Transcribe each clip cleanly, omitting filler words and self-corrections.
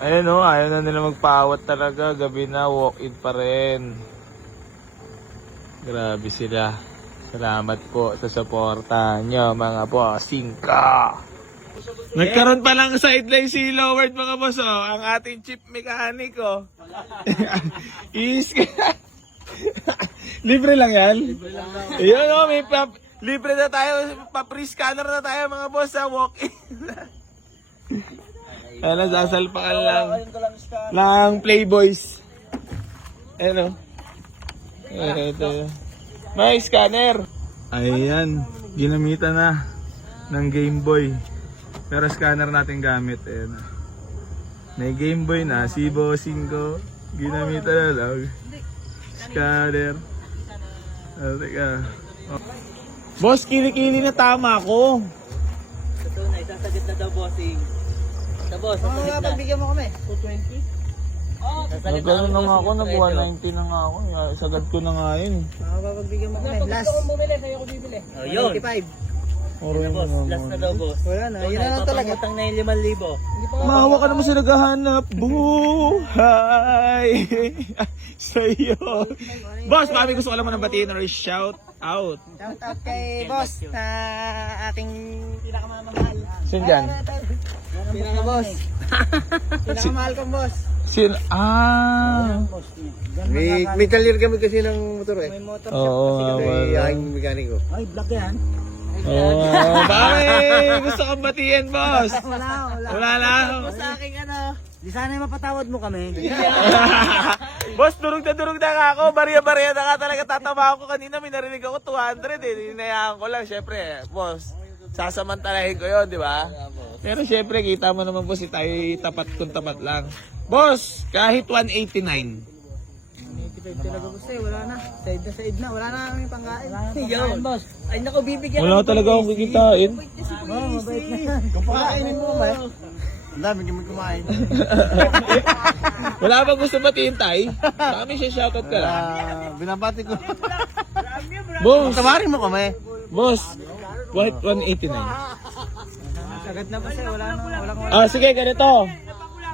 Ayun o, ayaw na nila magpaawat talaga. Gabi na, walk-in pa rin. Grabe sila. Salamat po sa suporta nyo mga bossing ka. Nagkaroon pa lang sideline si Loward mga boss oh. Ang ating chief mechanic oh. Libre lang yan? Libre lang daw. Ayun oh, may libre na tayo. Pa-free scanner na tayo mga boss sa walk-in. Ano, sasalpakan lang ng Playboys. Ano? Ito. May scanner. Ayan, ginamitan na ng Game Boy. Pero scanner natin gamit. Ayan. May Game Boy na, si bossing ko. Ginamitan na lang. Scanner. Teka. Oh. Boss, kilikili na tama ako. Ito na, isasagot na daw bossing. Sa boss, sasagot na. Bigyan mo kami. 220? Sasagot Nagano na nga ako, nag-190 na nga ako. Sagad ko na nga yun. Pagbigyan mo kami. Last. Gusto ko bumili, sa'yo ko bibili. Oh, yun. 95. Oro Na yun boss, last na daw boss. Wala na, yun na lang talaga. Papangutang na yung 5,000. Mahawa ka naman sa naghahanap buhay sa'yo. Boss, mami gusto ko lang mo ng batiin or shout out. Shout out kay boss na aking pinakamamahal. Sino dyan? Pinaka-boss. Pinakamahal kong boss. Sino? Ah. May talir kami kasi ng motor eh. May motor Oo nga May pala. aking mekaniko. Ay, black yan. Oo. Bakit? Gusto kong batiin, boss. Wala. Wala lang. Sa aking ano, di sana mapatawad mo kami. Boss, durog na nga ako. Barya-barya na nga talaga tatamaan ko kanina. May narinig ako 200 eh. Hinayaan ko lang. Siyempre, boss, sasamantalahin ko yun, di ba? Pero siyempre, kita mo naman boss, tayo tapat kung tapat lang. Boss, kahit 189. 85 talaga boss eh, wala na. Side na, wala na kami pangkain. Yun, boss. Ay, naku, bibigyan Wala ako talaga akong kikitain. Oh, mabait na yan. Kung pakainin mo ba? Ang dami kami kumain. Wala ba gusto batiin tayo? Kami siya shoutout ka lang. Binabati ko. Boss, Tawarin mo kami. boss, kahit 189. Sagad na boss eh, wala na. Ah, sige, ganito.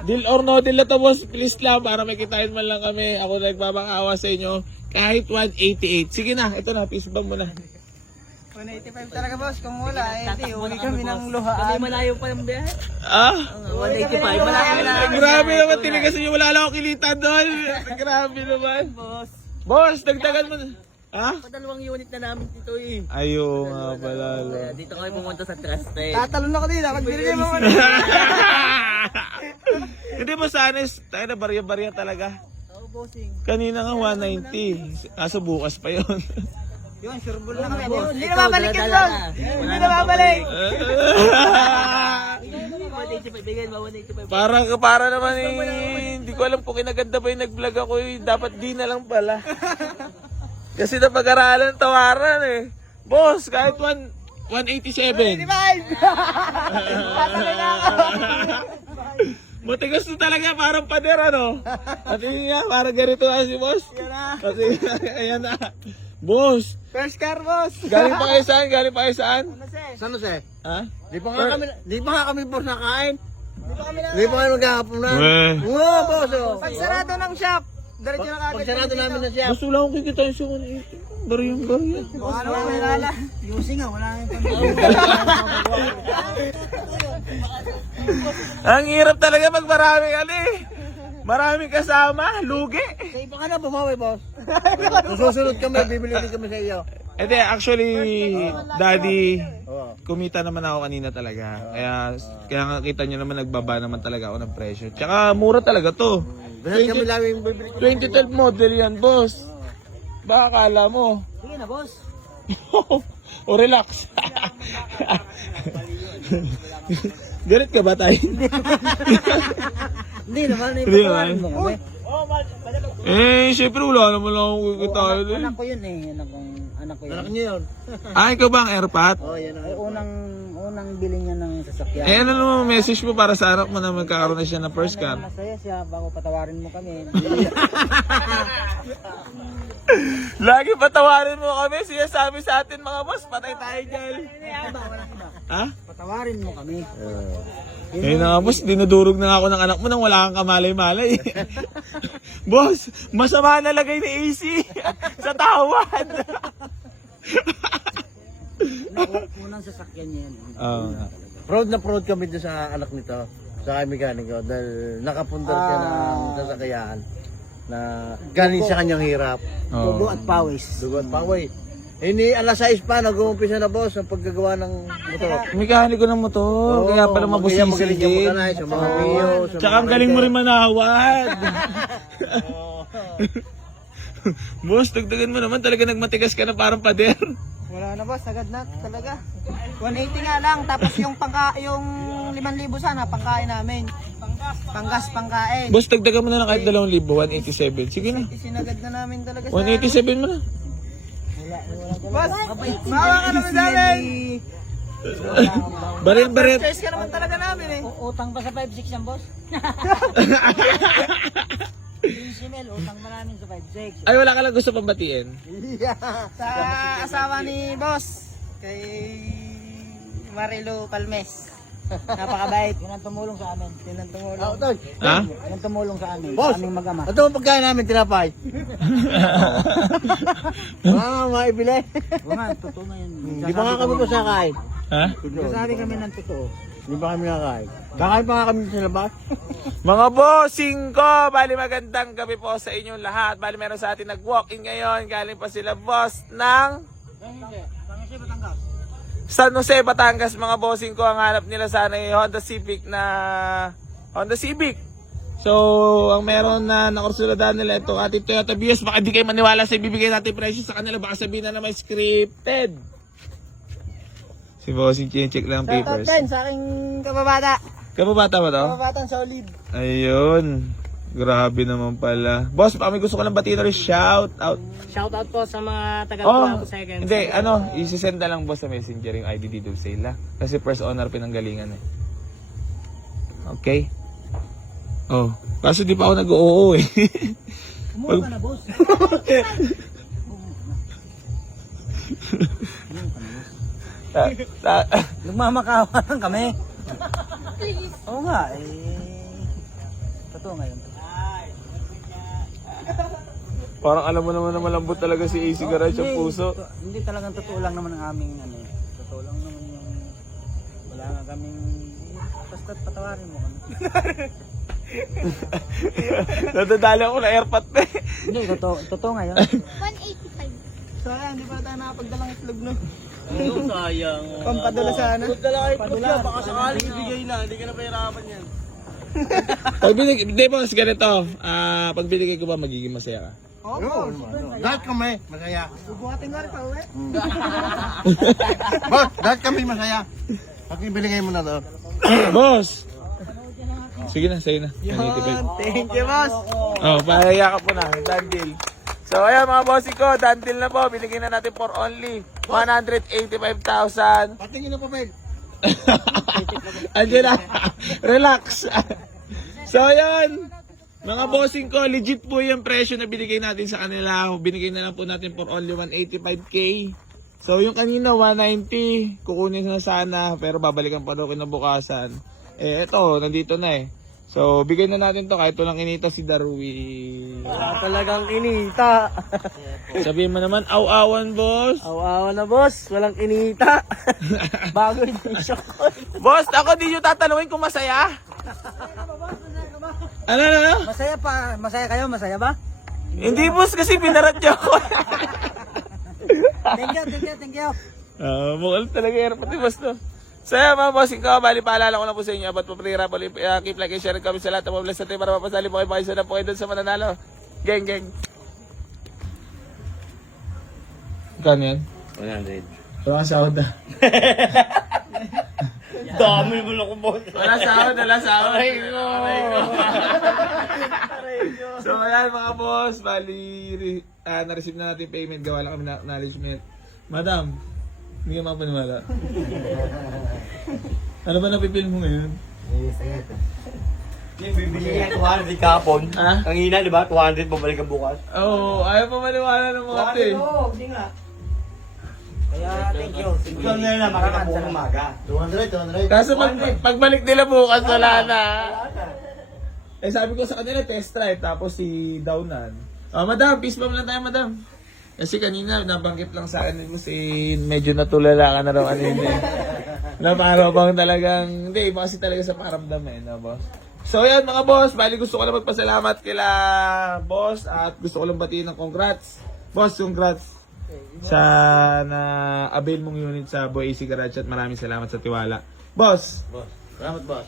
Deal or no deal na to, boss. Please lang, para may kitain man lang kami. Ako nagbabakawa sa inyo. Kahit 188. Sige na, ito na, peace bomb mo na. 185 talaga boss, kung wala eh, di, uli kami ng Kami luhaan. malayo pa yung biyahe. Ah? 185, malayo na. Grabe naman, tinigasan nyo. Wala lang ako kilita doon. Grabe naman. Boss, Boss, dagdagan mo na. Ha? padalawang unit na namin dito eh. Ayo nga pala. Kaya dito kami pumunta sa trust eh. Tatalon ako din, dapat binigay mo ko. Hindi mo sana, tayo na barya-barya talaga. Oo, bossing. Kanina nga 190. Kaso bukas pa yon. Yun, sure ball na kami. Hindi na Ikaw, babalik yun, dala-dala boss. na. Hindi na babalik. 185, bigyan mo 185. para naman eh, hindi ko alam kung kinaganda ba yung nag-vlog ako eh. Dapat di na lang pala. Kasi napag-aralan tawaran eh. Boss, kahit 187. 85! Tatalon na ako. Matigas na talaga, parang pader ano. At yun nga, parang ganito na si boss. Yan na. Kasi, ayan na. Boss, First car, boss. galing pa kayo saan? Galing pa kayo saan? Ano sir? Saan na siya? Ha? Di pa nga kami boss nakain. Hindi pa kami na. Di pa kami maghahapon na. Weh. Oo, boss. Oh. Pag sarado ng shop, diretso na kagad. Pag sarado namin na siya. Boss, wala akong kikita yung siya. Bariyang-bariyang. Ano ba, may lala? Using nga, wala nang Ang hirap talaga pag maraming maraming kasama, lugi. Sa iba ka na bumawi, boss. Kung susunod kami, bibili din kami sa iyo. Hindi, actually, daddy, Oo. kumita naman ako kanina talaga. Kaya nga kita nyo naman, nagbaba naman talaga ako ng presyo. Tsaka mura talaga to. Lahat kami lang yung bibili. 2012 model yan, boss. Baka akala mo. Sige na, boss. O relax. Galit ka ba tayo? Hindi naman, Hindi naman. mo kami. Syempre wala naman lang akong kikita din. Anak ko yun eh, anak ko yun. Anak niyo yun. Ikaw ba ang airpat? Oh, yan Ay, unang bili niya ng sasakyan. Eh, ano naman message mo para sa anak mo na magkakaroon na siya ng first car? Masaya siya bago patawarin mo kami. Lagi patawarin mo kami, siya sabi sa atin mga boss, patay tayo dyan. Ha? Patawarin mo kami. Eh na nga boss, dinudurog na nga ako ng anak mo nang wala kang kamalay-malay. Boss, masama na lagay ni AC sa tawad. Unang sasakyan niya yan. Proud na proud kami doon sa anak nito, sa mekaniko, dahil nakapundar siya ng sasakyan na galing sa kanyang hirap. Dugo at pawis. Dugo at paway. Ini alas 6 pa, nag-uumpisa na boss ang paggagawa ng motor. Mekaniko ng motor, kaya pala mabusisi magaling yung din. makanay sa mga Mio, sa Tsaka ang galing mo rin manawad. Boss, dagdagan mo naman talaga nagmatigas ka na parang pader. Wala na boss, agad na talaga. 180 nga lang, tapos yung 5,000 sana, pangkain namin. Panggas, pangkain. Boss, dagdagan mo na lang kahit 2,000, 187. Sige na. Isinagad na namin talaga 187 mo na. Boss, mawa ka naman sa amin. Baret. Stress ka naman talaga namin eh. Utang pa sa 5-6 yan, boss. Simel, utang pa namin sa 5-6. Ay, wala ka lang gusto pang batiin. Sa asawa ni boss, kay Marilo Palmes. Napakabait. Yun ang tumulong sa amin. Yun ang tumulong. Ha? Yun ang tumulong sa amin. Boss, Sa aming mag-ama. ito ang pagkain namin, tinapay. Maibili. Oo nga, totoo na yun. Di ba nga kami po sa kain? Ha? Sasabi kami ng totoo. Di ba kami nakain? Kakain pa nga kami sa labas. Mga bossing ko, bali magandang gabi po sa inyong lahat. Bali meron sa atin nag-walk-in ngayon. Galing pa sila boss ng San Jose, Batangas. Mga bossing ko, ang hanap nila sana ay Honda Civic na Honda Civic. So, ang meron na nakursuladaan nila ito ating Toyota Vios. Baka di kayo maniwala sa ibibigay natin presyo sa kanila. Baka sabihin na naman scripted. Si bossing check lang ang papers. Sa aking kababata. Kababata ba to? Kababatang solid. Ayun. Grabe naman pala. Boss, baka may gusto ko lang batiin ulit. Shout out. Shoutout po sa mga Oh, taga-Seconds. hindi. Isisend na lang boss sa messenger yung ID dito sa sila. Kasi first owner pinanggalingan eh. Okay? Oh. Kaso di pa ako nag-oo eh. Kumuha ka na, boss. Nagmamakawa lang kami. Oo nga, totoo ngayon. Parang alam mo naman na malambot talaga si AC Garage ang puso. Hindi talagang totoo lang naman ang aming totoo lang naman yung wala nga kaming basta patawarin mo kami. Nadadali ako na airpot na eh. Hindi, totoo ngayon. 185. Sayang, hindi pa tayo nakapagdalang itlog no. Sayang. Pampadala sana. Dala kayo itlog yan, baka sakaling ibigay na, hindi ka na pahirapan yan. Hindi boss, ganito. Pag binigay ko ba, magiging masaya ka? Oo, Lahat kami, masaya. bubuhatin nga rin pa uwi. Boss, lahat kami masaya. Pag ibinigay mo na doon. Boss! Sige na, sa'yo na. Thank you, boss. Oh, pahaya ka po na. Done deal. So, ayan mga bossing ko, done deal na po. Binigyan na natin for only 185,000. Patingin na papel. Andiyan na. Relax. So, ayan. Mga bossing ko, legit po yung presyo na binigay natin sa kanila. Binigay na lang po natin for only 185K. So, yung kanina 190, kukunin na sana, pero babalikan pa daw kinabukasan. Eh, eto, nandito na eh. So, bigay na natin to kahit walang inita si Darwin. Wala talagang inita. Sabihin mo naman, aw-awan, boss. Awawa na, boss. Walang inita. Bago yung shock ko. Boss, ako di nyo tatanungin kung masaya. Ano? Masaya kayo, masaya ba? Hindi, boss, kasi pinarat nyo ako. Thank you. Mukhang talaga airpot ni boss to. So yan mga bossing ko, bali paalala ko na po sa inyo about po pre-raffle, keep like and share and comment sa lahat ng mga bless natin para mapasali po kayo pakisa na po kayo doon sa mananalo. Geng. Kano yan? 100. Wala sahod na. Dami mo lang kung boss. Wala sahod. So ayan mga boss, bali na-receive na natin payment, gawa lang kami na acknowledgement. Madam, hindi ka mapaniwala. Ano ba napipil mo ngayon? Yung bibili niya 200 kapon. Ha? Ang hina, di ba? 200 pabalik ang bukas. Oo, ayaw pa maniwala ng mga ate. Hindi nga. Kaya, thank you. Ikaw ngayon na makita bukas ng umaga. 200. Kaso pagbalik nila bukas, wala na. Eh sabi ko sa kanila, test drive, tapos si Downan. Oh, madam, peace bomb lang tayo, madam. Kasi kanina, nabanggit lang sa akin mo si medyo natulala ka na raw kanina eh. Na para bang talagang, hindi, iba kasi talaga sa paramdam eh, no, boss? So yan mga boss, bali gusto ko lang magpasalamat kila boss at gusto ko lang batiin ng congrats. Boss, congrats sa na-avail mong unit sa Boy AC Garage at maraming salamat sa tiwala. Boss, Boss. Salamat, boss.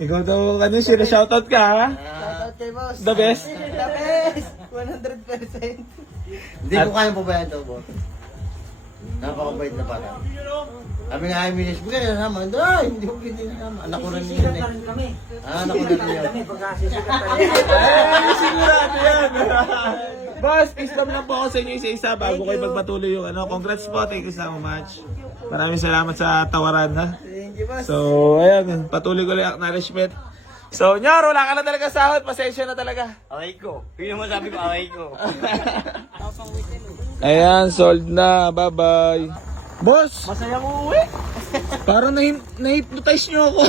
ikaw daw kanina sila shoutout ka ha? Shoutout kay boss. The best? The best. 100%. Hindi ko kayang pabayaan daw, boss. Napakabait na bata. Kami nga ay minis, bigay na naman. Ay, hindi ko hindi na naman. Anak ko rin yun eh. kami. Anak ko rin yun. Eh, sigurado yan. Boss, peace bomb lang po ako sa inyo isa-isa bago kayo magpatuloy yung ano. Congrats po, thank you so much. Maraming salamat sa tawaran ha. Thank you, boss. So, ayan, patuloy ko lang acknowledgement. So, Nyor, wala ka na talaga sahod, pasensya na talaga. Away ko. Yun naman sabi ko, away ko. Ayan, sold na, bye-bye. Boss, Masayang uuwi. parang na-hypnotize nyo ako.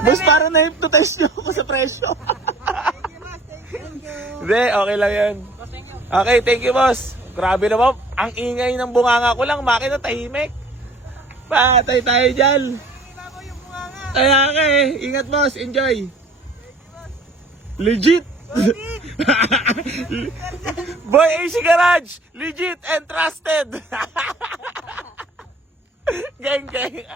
Boss, parang na-hypnotize nyo ako sa presyo. Hindi, okay lang yan. Okay, thank you, boss. Grabe naman, ang ingay ng bunganga ko lang, makina tahimik. Patay tayo dyan. Kaya ka eh, ingat boss, enjoy. Legit. Boy AC Garage, legit and trusted. Gang gang.